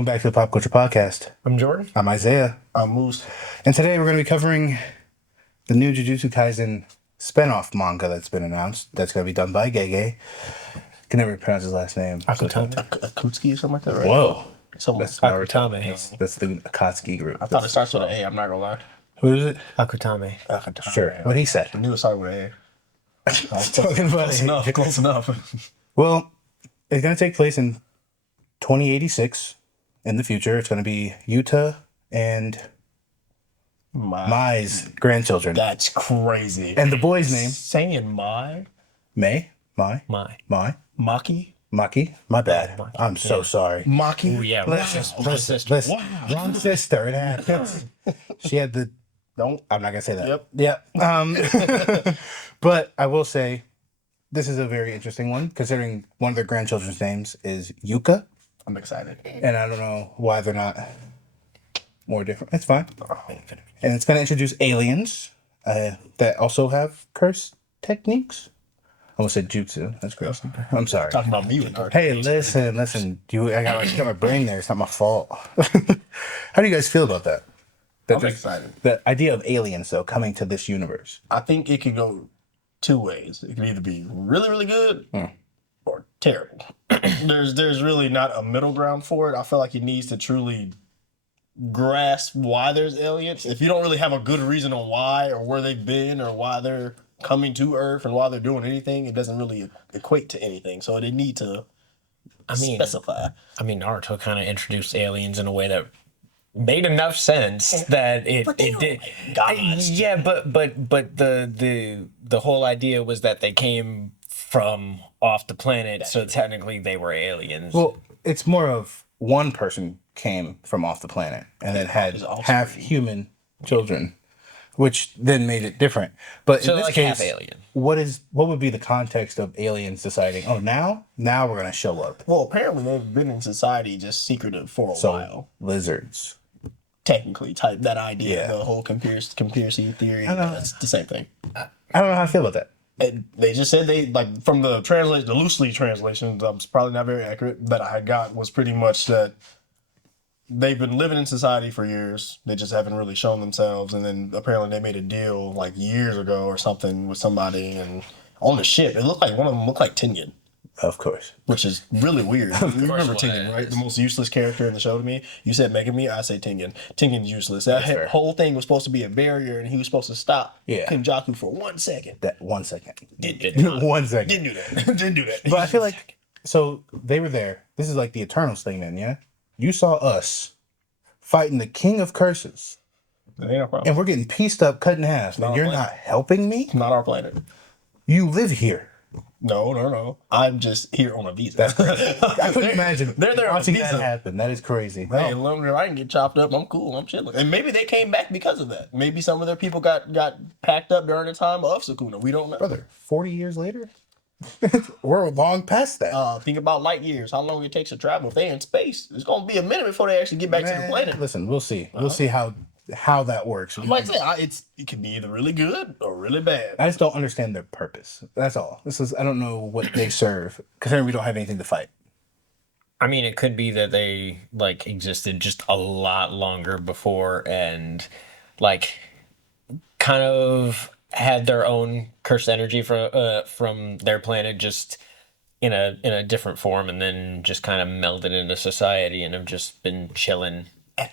Welcome back to the Pop Culture Podcast. I'm Jordan. I'm Isaiah. I'm Moose. And today we're going to be covering the new Jujutsu Kaisen spinoff manga that's been announced. That's going to be done by JJK. Can never pronounce his last name. Akutsuki or something like that, right? Whoa. That's Akutame. That's the Akatsuki group. I thought it starts with an A. I'm not gonna lie. Who is it? Akutame. Sure. What he said. I knew it started with an A. I was talking about Close it. enough. Close enough. Well, it's going to take place in 2086 in the future. It's going to be Yuta and Mai's grandchildren. That's crazy. And the boy's name? Saying Mai? Mai? Maki? Maki? My bad. I'm so sorry. Maki? Oh, yeah. Listen. Wrong sister. It happens. She had the... Don't. I'm not going to say that. Yep. But I will say, this is a very interesting one, considering one of their grandchildren's names is Yuka. I'm excited. And I don't know why they're not more different. It's fine. And it's going to introduce aliens that also have curse techniques. I almost said jutsu. That's gross. I'm sorry. Talking about me with her. Hey, listen. I got my brain there. It's not my fault. How do you guys feel about that? I'm excited. The idea of aliens, though, coming to this universe. I think it could go two ways. It could either be really, really good or terrible. There's really not a middle ground for it. I feel like it needs to truly grasp why there's aliens. If you don't really have a good reason on why or where they've been or why they're coming to Earth and why they're doing anything, it doesn't really equate to anything. So they need to specify. I mean, Naruto kind of introduced aliens in a way that made enough sense that it did. Gods. Yeah, but the whole idea was that they came from off the planet, so technically they were aliens. Well, it's more of one person came from off the planet and then had half human children, which then made it different. But so in this like case, half alien. what would be the context of aliens deciding, oh, now we're going to show up? Well, apparently they've been in society just secretive for a while. Lizards. Technically, type that idea, Yeah. the whole conspiracy theory. I know. That's the same thing. I don't know how I feel about that. And they just said they like from the loosely translations. It's probably not very accurate. That I got was pretty much that they've been living in society for years. They just haven't really shown themselves. And then apparently they made a deal like years ago or something with somebody. And on the ship, it looked like one of them looked like Tengen, Of course. which is really weird. You remember it Tengen, right? is. The most useless character in the show to me. You said Megami, I say Tengen. Tengen's useless. That fair. whole thing was supposed to be a barrier, and he was supposed to stop Kenjaku for 1 second. That 1 second. Didn't do 1 second. Didn't do that. Didn't do that. But I feel like, so they were there. This is like the Eternals thing then, yeah? You saw us fighting the King of Curses, That ain't no problem. and we're getting pieced up, cut in half, and you're not helping me? Not our planet. You live here. No. I'm just here on a visa. That's crazy. I couldn't imagine They're there on a watching visa. that happen. That is crazy. Hey, longer I can get chopped up. I'm cool. I'm chilling. And maybe they came back because of that. Maybe some of their people got packed up during the time of Sukuna. We don't know. Brother, 40 years later? We're long past that. Think about light years. How long it takes to travel. If they're in space, it's gonna be a minute before they actually get back to the planet. Listen, we'll see. We'll see how that works. Like I say, it can be either really good or really bad. I just don't understand their purpose. That's all. I don't know what they serve, considering we don't have anything to fight. I mean, it could be that they like existed just a lot longer before and like kind of had their own cursed energy from their planet just in a different form and then just kind of melded into society and have just been chilling.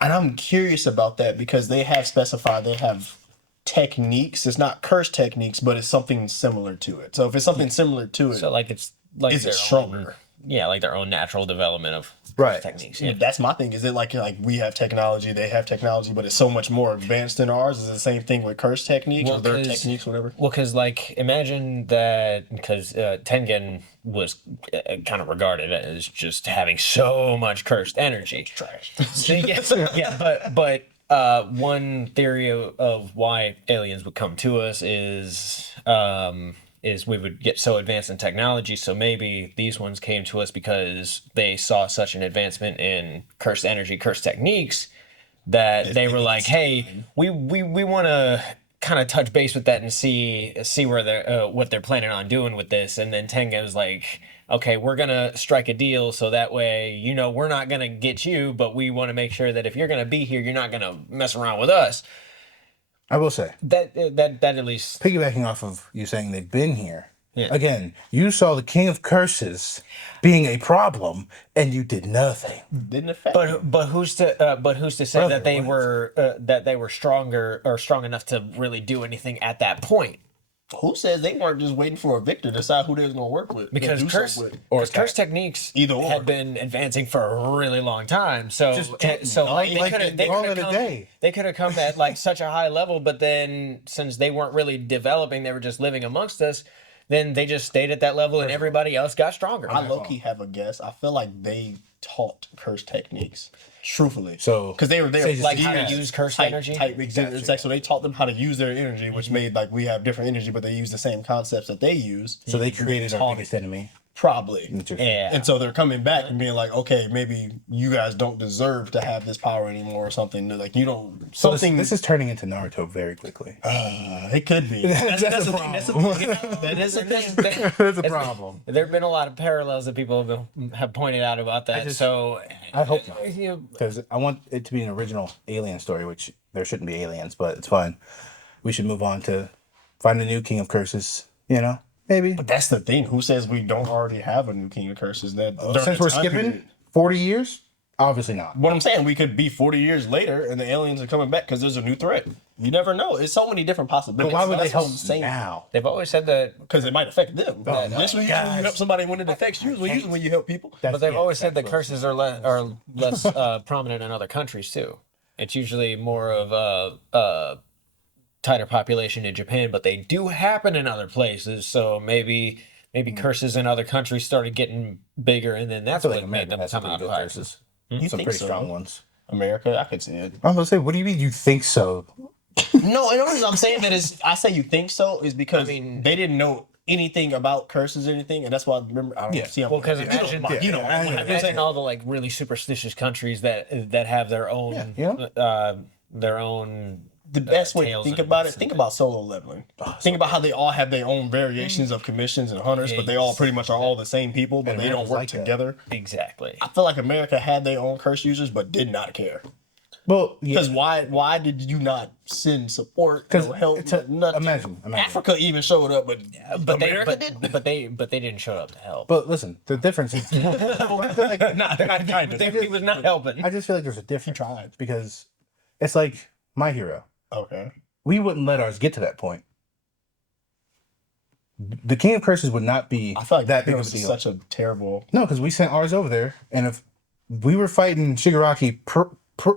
And I'm curious about that because they have specified they have techniques. It's not curse techniques, but it's something similar to it. So if it's something similar to it, So like it's like is their it stronger? like their own natural development of Right. techniques. Yeah, that's my thing. Is it like we have technology, they have technology, but it's so much more advanced than ours? Is it the same thing with curse techniques or their techniques, whatever? Well, because like imagine that because Tengen was kind of regarded as just having so much cursed energy. Trash. So, but one theory of why aliens would come to us is we would get so advanced in technology. So maybe these ones came to us because they saw such an advancement in cursed energy, cursed techniques, that they were like, hey, we want to kind of touch base with that and see where they're what they're planning on doing with this. And then Tengen was like, okay, we're gonna strike a deal so that way, you know, we're not gonna get you, but we want to make sure that if you're gonna be here, you're not gonna mess around with us. I will say, That at least, piggybacking off of you saying they've been here. Yeah. Again, you saw the King of Curses being a problem, and you did nothing. Didn't affect. but who's to say Brother, that they what? were stronger or strong enough to really do anything at that point? Who says they weren't just waiting for a victor to decide who they was gonna work with? Because do curse something with? or curse techniques Either or. had been advancing for a really long time. So like they could have all of the day. they could have come at like such a high level, but then since they weren't really developing, they were just living amongst us. Then they just stayed at that level, and everybody else got stronger. I low key have a guess. I feel like they taught curse techniques. Truthfully, So because they were like how to use curse energy. Exactly. So they taught them how to use their energy, which made like we have different energy, but they use the same concepts that they use. So they created our biggest enemy. Probably. Yeah. And so they're coming back and being like, okay, maybe you guys don't deserve to have this power anymore or something. They're like, you don't. So Something. this is turning into Naruto very quickly. It could be. That's the a thing. problem. That's the thing. That is the thing. That's a problem. There have been a lot of parallels that people have pointed out about that. So I hope not. you- Because I want it to be an original alien story, which there shouldn't be aliens, but it's fine. We should move on to find a new King of Curses, you know? Maybe. But that's the thing. Who says we don't already have a new King of Curses? That Since we're skipping 40 years? Obviously not. What I'm saying, we could be 40 years later and the aliens are coming back because there's a new threat. You never know. It's so many different But possibilities. why would they That's what help I'm saying. now? they've always said that, Because it might affect them. no. That's when you help somebody when it affects you. When usually when you help people. but they've always said that that's curses are less prominent in other countries too. It's usually more of a tighter population in Japan, but they do happen in other places. So maybe curses in other countries started getting bigger, and then that's I what feel like made America them has some come out pretty of good hiding. curses. You Some think pretty so? strong ones. America, I could see it. I was going to say, what do you mean you think so? No, and the reason I'm saying that is, I say you think so, is because I mean- they didn't know anything about curses or anything, and that's why I remember. I don't Yeah. see. Well, because imagine, imagine all the like really superstitious countries that have their own, their own. The best way to tales think and about it, myths think and about solo leveling. Think about how they all have their own variations of commissions and hunters, but they all pretty much are all the same people, but And they don't America's work like that. together. Exactly. I feel like America had their own curse users, but did not care. Well, yeah. Because why did you not send support? Because Help? Nothing. imagine. Africa even showed up, but But America did. they didn't show up to help. But listen, the difference is, Kind of. He was not helping. I just feel like there's a difference. tried. Because it's like My Hero. Okay. We wouldn't let ours get to that point. The King of Curses would not be I feel like that big of a was deal. such a terrible. No, because we sent ours over there, and if we were fighting Shigaraki,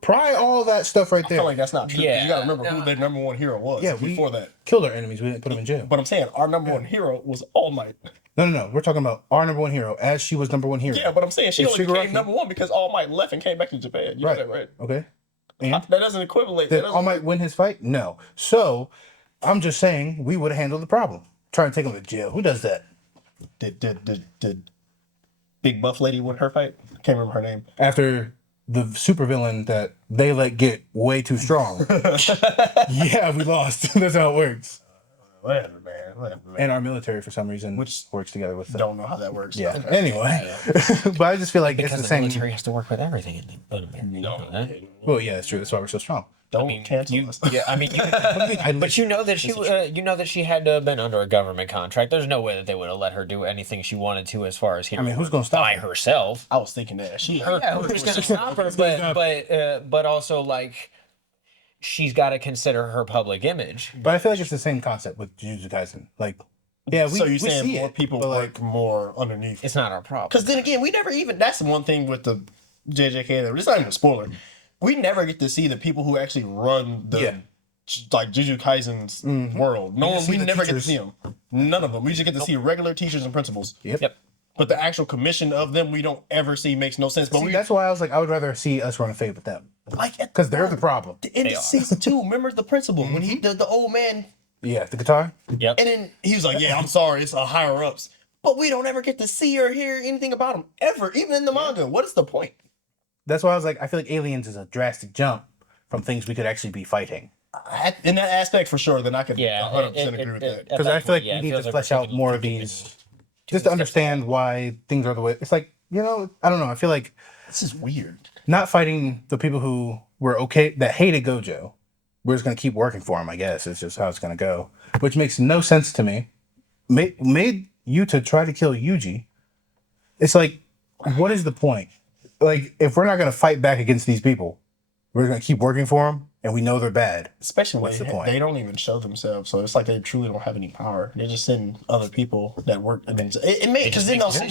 pry all that stuff right I there, feel like that's not true. 'Cause Yeah. you gotta remember who their number one hero was. Yeah, before that. killed our enemies. We didn't put them in jail. But I'm saying our number one hero was All Might. No. We're talking about our number one hero as she was number one hero. Yeah, but I'm saying she If only Shigaraki- became number one because All Might left and came back to Japan. You know that, right? Okay. And That doesn't equivalent. did All Might win his fight? No. So I'm just saying we would have handled the problem. Trying to take him to jail. Who does that? Did Big Buff Lady win her fight? I can't remember her name. After the supervillain that they let get way too strong. Yeah, we lost. That's how it works. Whatever, man. And our military, for some reason, Which works together with them. Don't know how that works. Yeah. Anyway, but I just feel like Because it's the the same. military has to work with everything in America. No. Well, yeah, that's true. That's why we're so strong. Don't cancel us. Yeah, I mean, but you know that she had to have been under a government contract. There's no way that they would have let her do anything she wanted to, as far as I mean, who's gonna stop by her? herself. I was thinking that her. Yeah, who's gonna stop her? But also like, she's got to consider her public image. But I feel like it's the same concept with Jujutsu Kaisen. Like, yeah, we So you're we saying see more it, people but work more underneath? It's not our problem. Because then again, we never even. That's the one thing with the JJK. It's not even a spoiler. We never get to see the people who actually run the Yeah. like Jujutsu Kaisen's world. No one. see We the never get to teachers. see them. None of them. We just get to see regular teachers and principals. Yep. But the actual commission of them, we don't ever see. Makes no sense. But See, we that's why I was like, I would rather see us run a fade with them like because they're the problem. in season 2. Remember the principal when he the old man. Yeah, the guitar. Yep. And then he was like, "Yeah, I'm sorry, it's a higher ups." But we don't ever get to see or hear anything about him ever, even in the manga. What is the point? That's why I was like, I feel like Aliens is a drastic jump from things we could actually be fighting. In that aspect, for sure, then I could Yeah, 100% agree with that. Because I feel like we need to flesh out more of these just to understand why things are the way. It's like, I don't know. I feel like This is weird. not fighting the people who were okay that hated Gojo. We're just gonna keep working for him. I guess it's just how it's gonna go, which makes no sense to me. Made Yuta try to kill Yuji. It's like, what is the point? Like, if we're not gonna fight back against these people, we're gonna keep working for them, and we know they're bad. Especially What's the when point? they don't even show themselves, so it's like they truly don't have any power. They're just sending other people that work against it. Because then also,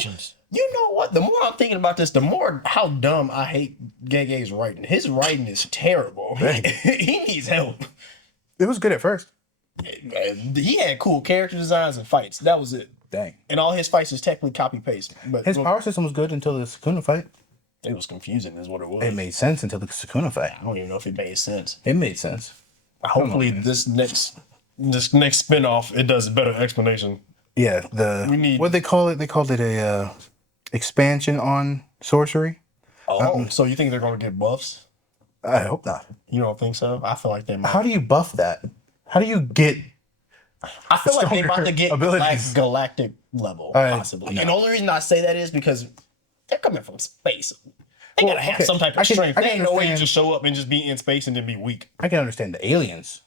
you know what? The more I'm thinking about this, the more how dumb I hate Gege's writing. His writing is terrible. He needs help. It was good at first. He had cool character designs and fights. That was it. Dang. And all his fights is technically copy paste. But His power system was good until the Sukuna fight. it was confusing, is what it was. It made sense until the Sukuna fight. I don't even know if it made sense. It made sense. Hopefully, this next spinoff it does a better explanation. Yeah, what they call it? They called it a expansion on sorcery. Oh, so you think they're going to get buffs? I hope not. You don't think so? I feel like they might. How do you buff that? How do you get? I feel like they're about to get abilities. like galactic level, possibly. no. And the only reason I say that is because they're coming from space. They gotta have some type of strength. They ain't no way you just show up and just be in space and then be weak. I can understand the aliens.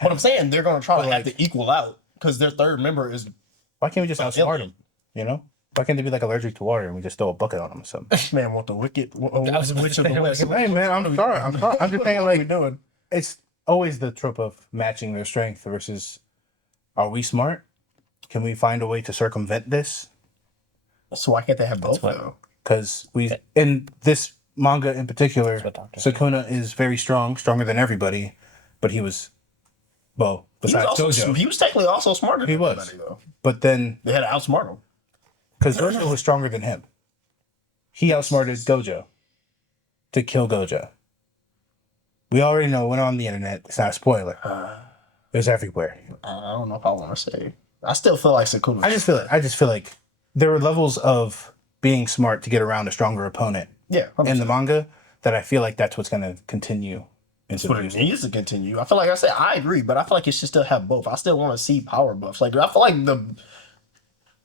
But I'm saying they're gonna try to have to equal out because their third member is. Why can't we just outsmart them? You know? Why can't they be like allergic to water and we just throw a bucket on them or something? Man, want the wicked? was Witch of the West. Hey man, I'm sorry. I'm just saying, What are we like, doing? it's always the trope of matching their strength versus, are we smart? Can we find a way to circumvent this? So why can't they have both though? Because in this manga in particular, Sukuna is very strong, stronger than everybody, but he was, well, besides Gojo. He was technically also smarter than everybody though. But then, They had to outsmart him. because Gojo was stronger than him, he outsmarted Gojo to kill Gojo. We already know it went on the internet. It's not a spoiler. It was everywhere. I don't know if I want to say. I still feel like Sukuna. I just feel like there were levels of being smart to get around a stronger opponent Yeah, in the manga that I feel like that's what's going to continue into but the it music. needs to continue. I feel like I said I agree, but I feel like it should still have both. I still want to see power buffs. Like I feel like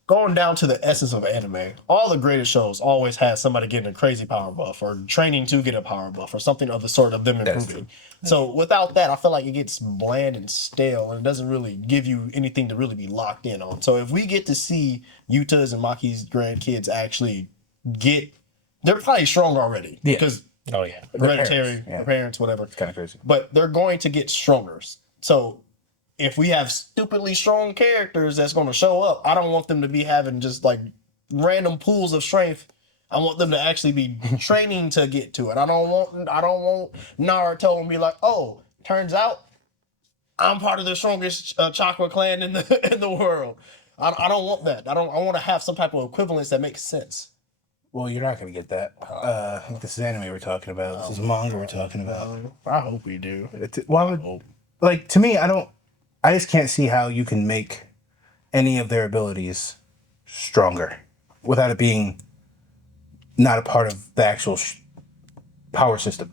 going down to the essence of anime, all the greatest shows always had somebody getting a crazy power buff or training to get a power buff or something of the sort of them improving. So without that, I feel like it gets bland and stale and it doesn't really give you anything to really be locked in on. So if we get to see Yuta's and Maki's grandkids actually they're probably strong already. Yeah. Because Oh yeah. hereditary, parents, yeah. their parents, whatever. It's kind of crazy. But they're going to get stronger. So if we have stupidly strong characters that's going to show up, I don't want them to be having just like random pools of strength. I want them to actually be training to get to it. I don't want Naruto and be like, oh, turns out I'm part of the strongest chakra clan in the world. I don't want that. I want to have some type of equivalence that makes sense. Well, you're not going to get that. This is anime we're talking about. This is manga we're talking about. I hope we do. Why would, like, to me, I just can't see how you can make any of their abilities stronger without it being not a part of the actual power system.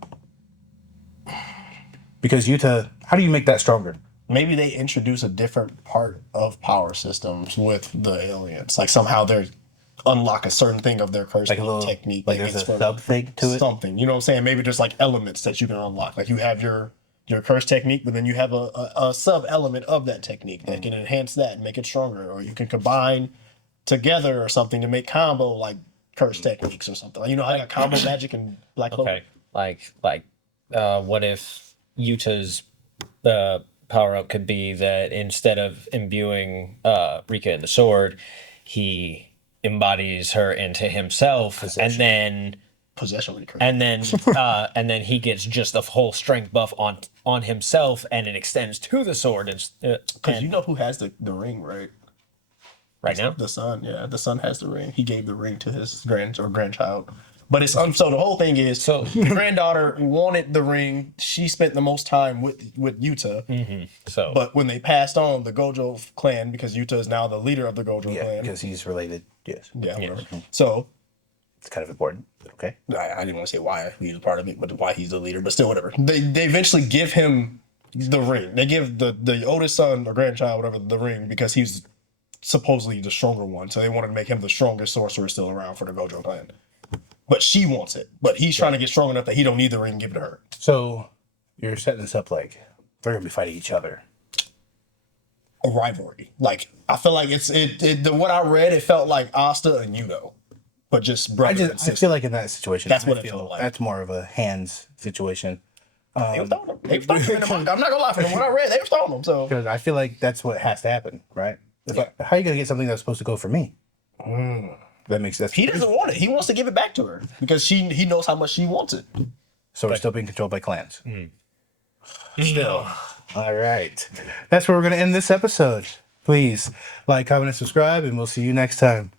Because Yuta, how do you make that stronger? Maybe they introduce a different part of power systems with the aliens. Like somehow they're unlock a certain thing of their curse Like a little technique. like there's a sub thing to it. Something. You know what I'm saying? Maybe there's like elements that you can unlock. Like you have your curse technique, but then you have a sub element of that technique that can enhance that and make it stronger. Or you can combine together or something to make combo like curse techniques or something. Like, you know how you got combo magic and Black Clover? Okay. Like what if Yuta's power up could be that instead of imbuing Rika in the sword, he embodies her into himself, and then Possession would be crazy. and then he gets just a whole strength buff on himself, and it extends to the sword. Because you know who has the ring, right? Right now, The son, yeah. The son has the ring. He gave the ring to his grandchild. But it's so the whole thing is the granddaughter wanted the ring. She spent the most time with Yuta. so But when they passed on the Gojo clan, because Yuta is now the leader of the Gojo Yeah, clan. because he's related. Yes. Yeah, whatever. So It's kind of important. Okay. I didn't want to say why he's a part of it, but why he's the leader. But still, whatever. They eventually give him the ring. They give the oldest son or grandchild, whatever, the ring because he's supposedly the stronger one, so they wanted to make him the strongest sorcerer still around for the Gojo clan. But she wants it. But he's trying to get strong enough that he don't need the ring and give it to her. So you're setting this up like they're gonna be fighting each other. A rivalry. Like I feel like what I read, it felt like Asta and Yudo, but just brother and I sister. feel like in that situation, That's what I it feel felt like. That's more of a hands situation. They were throwing them. They were throwing them in the manga. I'm not gonna lie, from what I read, they were throwing them. So Because I feel like that's what has to happen, right? How are you gonna get something that's supposed to go for me? That makes sense. he doesn't want it. He wants to give it back to her because he knows how much she wants it. So we're still being controlled by clans. Still. All right. That's where we're gonna end this episode. Please like, comment, and subscribe, and we'll see you next time.